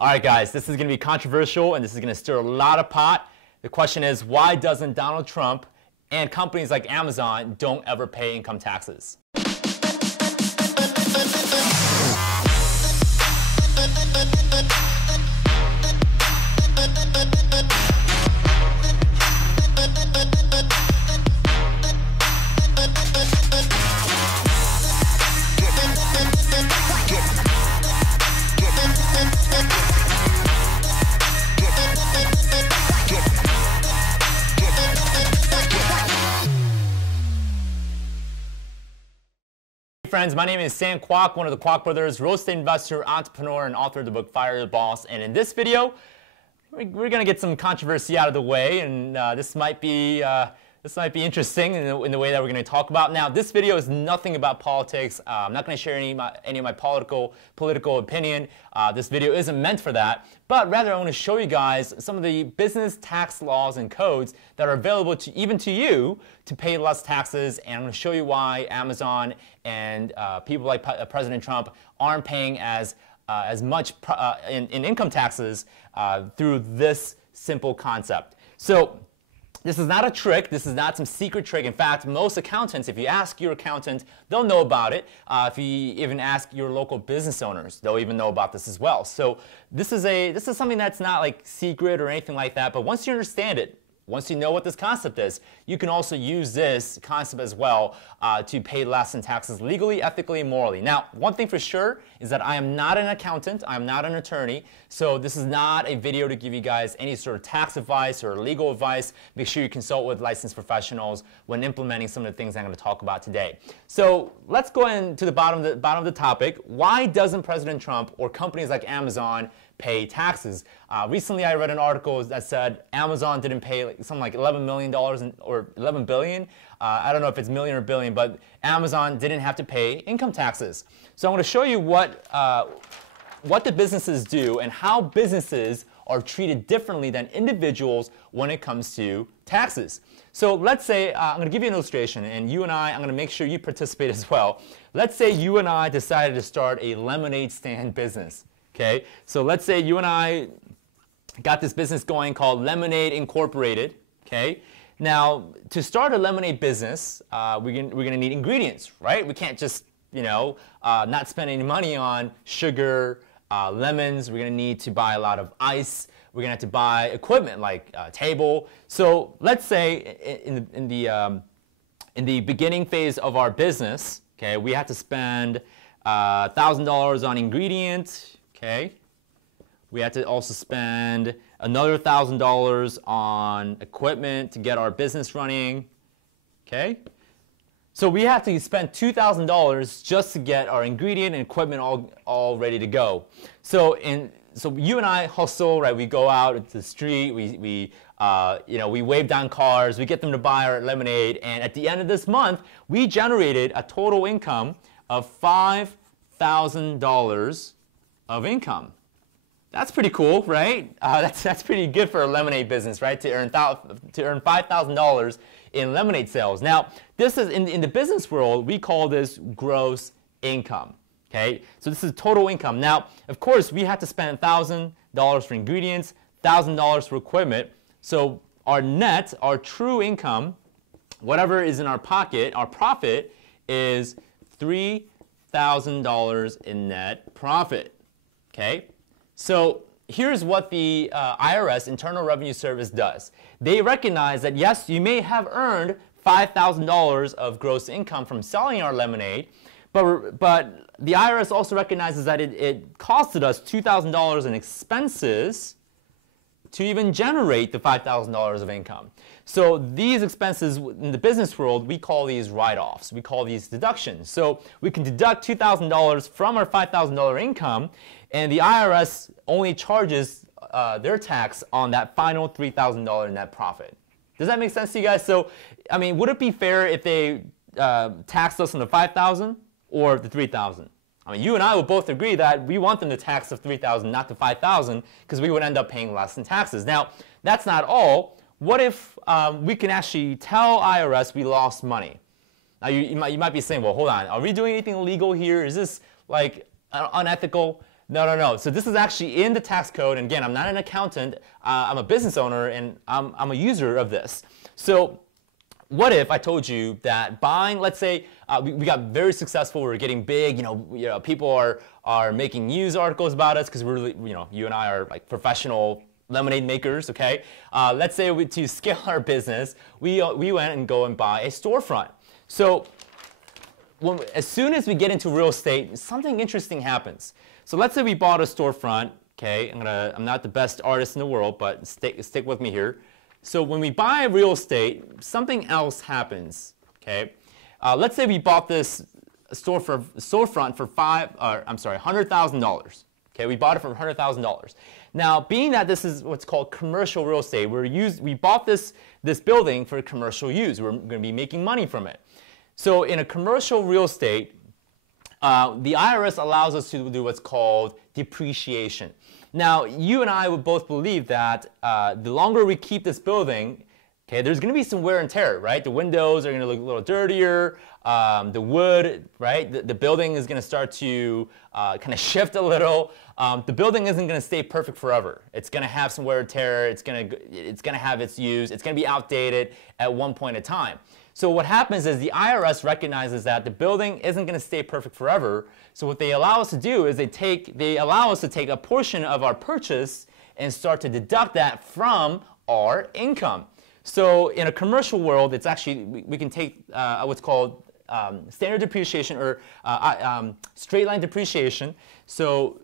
All right, guys, this is going to be controversial and this is going to stir a lot of pot. The question is, why doesn't Donald Trump and companies like Amazon don't ever pay income taxes? Friends, my name is Sam Kwok, one of the Kwak Brothers, real estate investor, entrepreneur, and author of the book Fire Your Boss. And in this video, we're going to get some controversy out of the way, and this might be interesting in the way that we're going to talk about. Now, this video is nothing about politics. I'm not going to share any of my political opinion. This video isn't meant for that, but rather I want to show you guys some of the business tax laws and codes that are available to even to you to pay less taxes, and I'm going to show you why Amazon and people like President Trump aren't paying as much in income taxes through this simple concept. So this is not a trick. This is not some secret trick. In fact, most accountants, if you ask your accountant, they'll know about it. If you even ask your local business owners, they'll even know about this as well. So this is something that's not like secret or anything like that. But once you understand it, once you know what this concept is, you can also use this concept as well to pay less in taxes legally, ethically, and morally. Now, one thing for sure is that I am not an accountant. I am not an attorney. So this is not a video to give you guys any sort of tax advice or legal advice. Make sure you consult with licensed professionals when implementing some of the things I'm going to talk about today. So let's go into the bottom of the topic. Why doesn't President Trump or companies like Amazon pay taxes? Recently, I read an article that said Amazon didn't pay something like $11 million or $11 billion. I don't know if it's million or billion, but Amazon didn't have to pay income taxes. So I'm going to show you what the businesses do and how businesses are treated differently than individuals when it comes to taxes. So let's say, I'm going to give you an illustration, and you and I'm going to make sure you participate as well. Let's say you and I decided to start a lemonade stand business. Okay, so let's say you and I got this business going called Lemonade Incorporated. Okay, now to start a lemonade business, we're gonna need ingredients, right? We can't just not spend any money on sugar, lemons. We're gonna need to buy a lot of ice. We're gonna have to buy equipment like a table. So let's say in the beginning phase of our business, okay, we have to spend $1,000 on ingredients. Okay, we had to also spend another $1,000 on equipment to get our business running. Okay, so we have to spend $2,000 just to get our ingredient and equipment all ready to go. So you and I hustle, right? We go out into the street, we wave down cars, we get them to buy our lemonade, and at the end of this month, we generated a total income of $5,000 of income. That's pretty cool, right? That's pretty good for a lemonade business, right? To earn $5,000 in lemonade sales. Now, this is in the business world, we call this gross income. Okay, so this is total income. Now, of course, we had to spend $1,000 for ingredients, $1,000 for equipment. So our net, our true income, whatever is in our pocket, our profit is $3,000 in net profit. Okay, so here's what the IRS, Internal Revenue Service, does. They recognize that, yes, you may have earned $5,000 of gross income from selling our lemonade, but the IRS also recognizes that it costed us $2,000 in expenses to even generate the $5,000 of income. So these expenses in the business world, we call these write-offs. We call these deductions. So we can deduct $2,000 from our $5,000 income, and the IRS only charges their tax on that final $3,000 net profit. Does that make sense to you guys? So, I mean, would it be fair if they taxed us on the $5,000 or the $3,000? I mean, you and I will both agree that we want them to tax the $3,000, not the $5,000, because we would end up paying less in taxes. Now, that's not all. What if we can actually tell IRS we lost money? Now, you might be saying, well, hold on. Are we doing anything illegal here? Is this like unethical? No, no, no. So this is actually in the tax code. And again, I'm not an accountant. I'm a business owner, and I'm a user of this. So what if I told you that buying, let's say we got very successful, we're getting big, people are making news articles about us because we're really, you and I are like professional lemonade makers, okay? Let's say to scale our business, we went and go and buy a storefront. So as soon as we get into real estate, something interesting happens. So let's say we bought a storefront, okay? I'm not the best artist in the world, but stick with me here. So when we buy real estate, something else happens, okay? Let's say we bought this storefront for $100,000. Okay, we bought it for $100,000. Now, being that this is what's called commercial real estate, we bought this building for commercial use. We're going to be making money from it. So in a commercial real estate, the IRS allows us to do what's called depreciation. Now, you and I would both believe that the longer we keep this building, okay, there's going to be some wear and tear, right? The windows are going to look a little dirtier. The wood, right? The building is going to start to kind of shift a little. The building isn't going to stay perfect forever. It's going to have some wear and tear. It's going to have its use. It's going to be outdated at one point in time. So what happens is the IRS recognizes that the building isn't going to stay perfect forever. So what they allow us to do is they allow us to take a portion of our purchase and start to deduct that from our income. So in a commercial world, it's actually, we can take what's called standard depreciation or straight line depreciation. So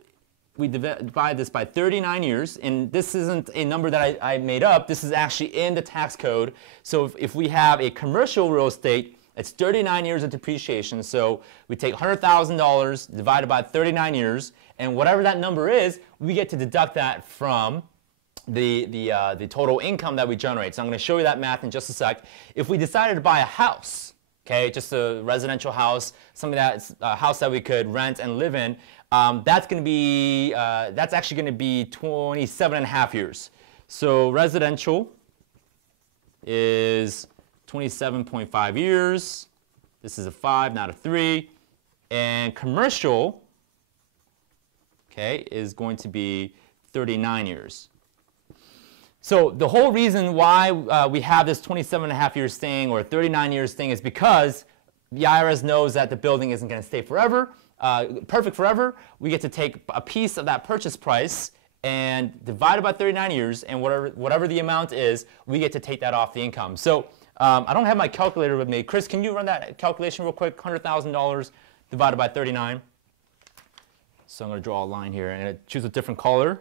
we divide this by 39 years, and this isn't a number that I made up. This is actually in the tax code. So if we have a commercial real estate, it's 39 years of depreciation. So we take $100,000 divided by 39 years, and whatever that number is, we get to deduct that from the total income that we generate. So I'm going to show you that math in just a sec. If we decided to buy a house, okay, just a residential house, something that's a house that we could rent and live in, that's actually going to be 27 and a half years. So residential is 27.5 years. This is a 5, not a 3. And commercial, okay, is going to be 39 years. So the whole reason why we have this 27 and a half years thing or 39 years thing is because the IRS knows that the building isn't going to stay forever, perfect forever. We get to take a piece of that purchase price and divide it by 39 years, and whatever the amount is, we get to take that off the income. So I don't have my calculator with me. Chris, can you run that calculation real quick? $100,000 divided by 39. So I'm going to draw a line here and choose a different color.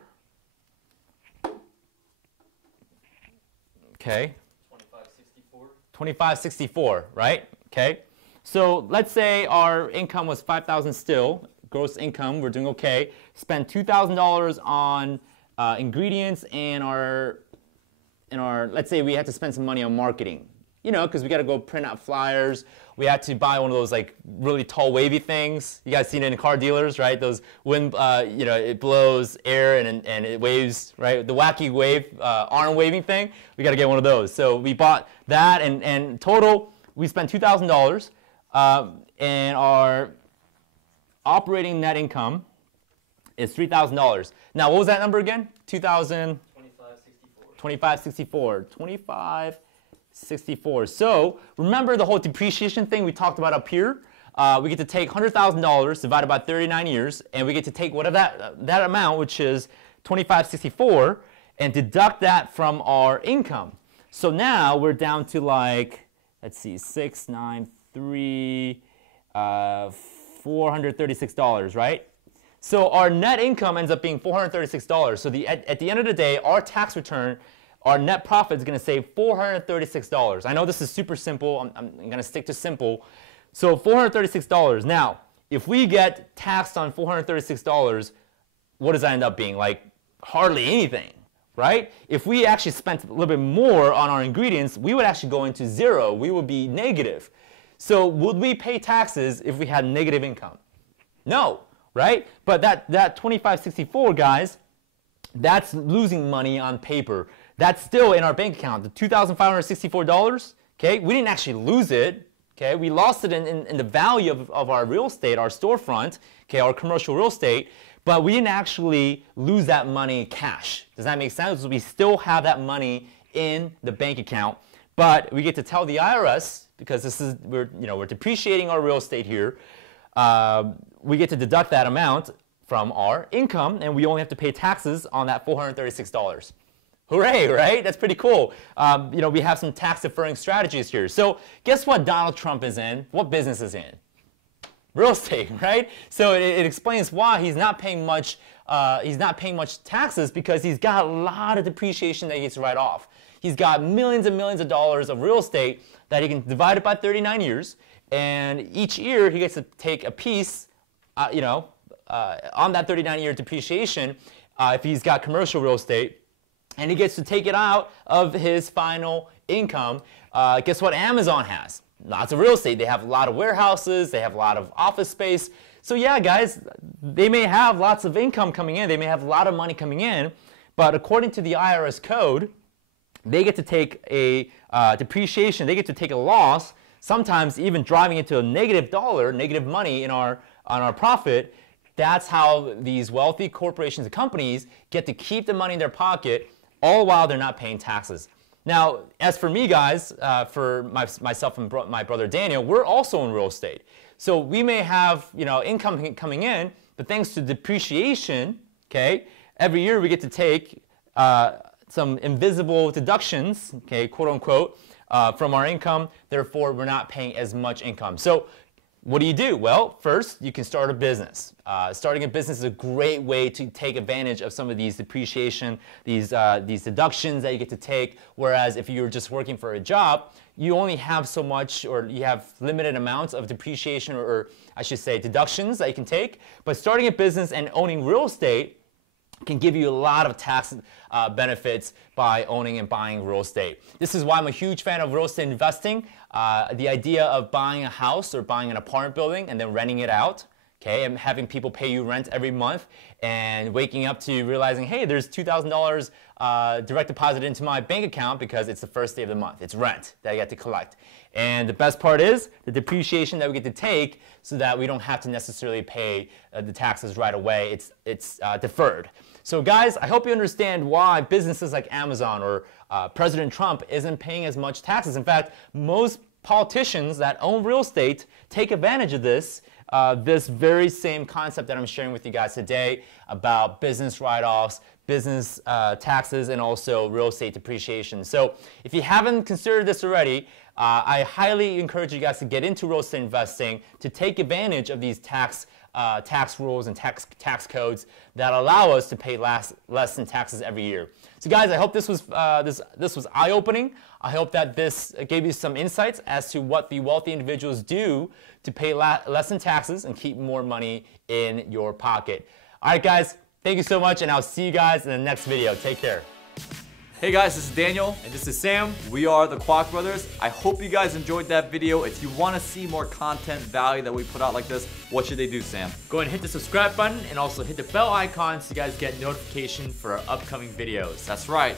Okay. 2564. 2564, right? Okay. So let's say our income was $5,000 still, gross income, we're doing okay. Spend $2,000 on ingredients and let's say we had to spend some money on marketing. Because we got to go print out flyers. We had to buy one of those like really tall wavy things. You guys seen it in car dealers, right? Those wind, it blows air and it waves, right? The wacky wave, arm waving thing. We got to get one of those. So we bought that, and total we spent $2,000, and our operating net income is $3,000. Now, what was that number again? 2564. 2564. So remember the whole depreciation thing we talked about up here? We get to take $100,000 divided by 39 years, and we get to take whatever that amount, which is 2564, and deduct that from our income. So now we're down to like, let's see, $436, right? So our net income ends up being $436. So at the end of the day, our tax return, our net profit is going to save $436. I know this is super simple. I'm going to stick to simple. So $436. Now, if we get taxed on $436, what does that end up being? Like hardly anything, right? If we actually spent a little bit more on our ingredients, we would actually go into zero. We would be negative. So would we pay taxes if we had negative income? No, right? But that 2564, guys, that's losing money on paper. That's still in our bank account. The $2,564, okay, we didn't actually lose it. Okay, we lost it in the value of our real estate, our storefront, okay, our commercial real estate. But we didn't actually lose that money cash. Does that make sense? We still have that money in the bank account, but we get to tell the IRS, because this is, we're depreciating our real estate here, we get to deduct that amount from our income, and we only have to pay taxes on that $436. Hooray, right? That's pretty cool. We have some tax deferring strategies here. So guess what Donald Trump is in? What business is in? Real estate, right? So it explains why he's not paying much. He's not paying much taxes, because he's got a lot of depreciation that he gets to write off. He's got millions and millions of dollars of real estate that he can divide it by 39 years, and each year he gets to take a piece, on that 39-year depreciation, if he's got commercial real estate, and he gets to take it out of his final income. Guess what Amazon has? Lots of real estate. They have a lot of warehouses. They have a lot of office space. So yeah, guys, they may have lots of income coming in. They may have a lot of money coming in. But according to the IRS code, they get to take a depreciation. They get to take a loss, sometimes even driving it to a negative dollar, negative money on our profit. That's how these wealthy corporations and companies get to keep the money in their pocket, all while they're not paying taxes. Now, as for me, guys, for myself and my brother Daniel, we're also in real estate. So we may have, income coming in, but thanks to depreciation, okay, every year we get to take some invisible deductions, okay, quote unquote, from our income. Therefore, we're not paying as much income. So what do you do? Well, first, you can start a business. Starting a business is a great way to take advantage of some of these depreciation, these deductions that you get to take. Whereas if you're just working for a job, you only have so much, or you have limited amounts of depreciation, or I should say deductions that you can take. But starting a business and owning real estate can give you a lot of tax benefits by owning and buying real estate. This is why I'm a huge fan of real estate investing. The idea of buying a house or buying an apartment building and then renting it out, okay, and having people pay you rent every month, and waking up to realizing, hey, there's $2,000 direct deposit into my bank account because it's the first day of the month. It's rent that I get to collect. And the best part is the depreciation that we get to take, so that we don't have to necessarily pay the taxes right away. It's deferred. So guys, I hope you understand why businesses like Amazon or President Trump isn't paying as much taxes. In fact, most politicians that own real estate take advantage of this very same concept that I'm sharing with you guys today about business write-offs, business taxes, and also real estate depreciation. So if you haven't considered this already, I highly encourage you guys to get into real estate investing to take advantage of these tax rules and tax codes that allow us to pay less in taxes every year. So guys, I hope this was eye-opening. I hope that this gave you some insights as to what the wealthy individuals do to pay less in taxes and keep more money in your pocket. All right, guys, thank you so much, and I'll see you guys in the next video. Take care. Hey guys, this is Daniel. And this is Sam. We are the Kwak Brothers. I hope you guys enjoyed that video. If you want to see more content value that we put out like this, what should they do, Sam? Go ahead and hit the subscribe button, and also hit the bell icon so you guys get notification for our upcoming videos. That's right.